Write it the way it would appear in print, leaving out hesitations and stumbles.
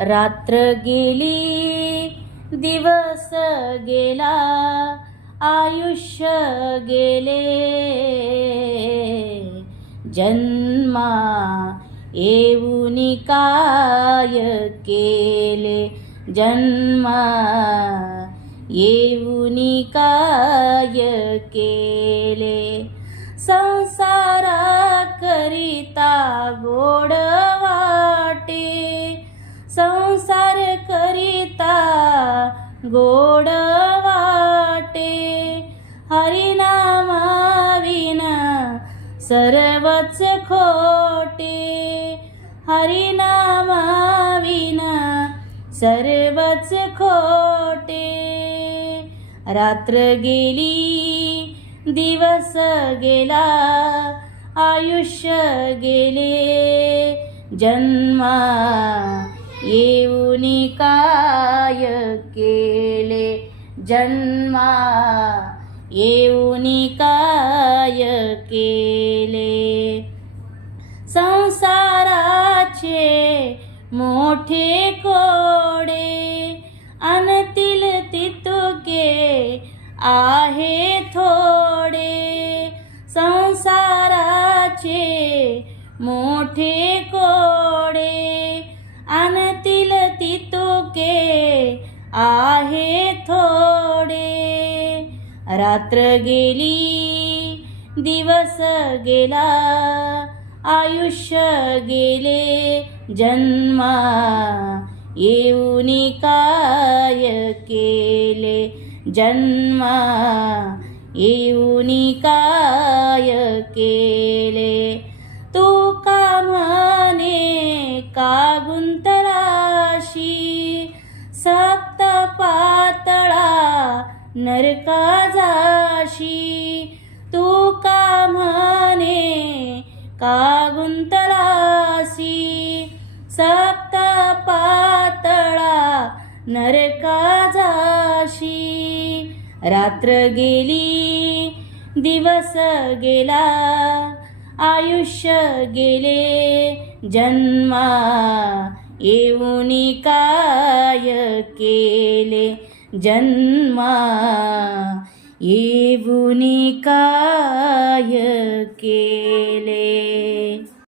रात्र गेली दिवस गेला आयुष्य गेले जन्मा येऊनी काय केले जन्मा येऊनी काय केले संसारा करिता गोड वाटे संसार करिता गोड वाटे हरिनामा विना सर्वच खोटे हरिनामा विना सर्वच खोटे रात्र गेली दिवस गेला आयुष्य गेले जन्मा येऊनी काय केले जन्मा येऊनी काय केले संसाराचे मोठे कोडे अनतील तितुके आहे थोडे संसाराचे मोठे कोडे अनतील तितुके आहे थोडे रात्र गेली दिवस गेला आयुष्य गेले जन्मा येऊनी काय केले जन्मा येऊनी काय केले तू का म्हणे का गुंतलाशी सप्त पातळा नरका जाशी तू का म्हणे का गुंतलासी सप्त पातळा नरका जाशी रात्र गेली दिवस गेला आयुष्य गेले जन्मा येऊनी काय केले जन्मा येऊनी काय केले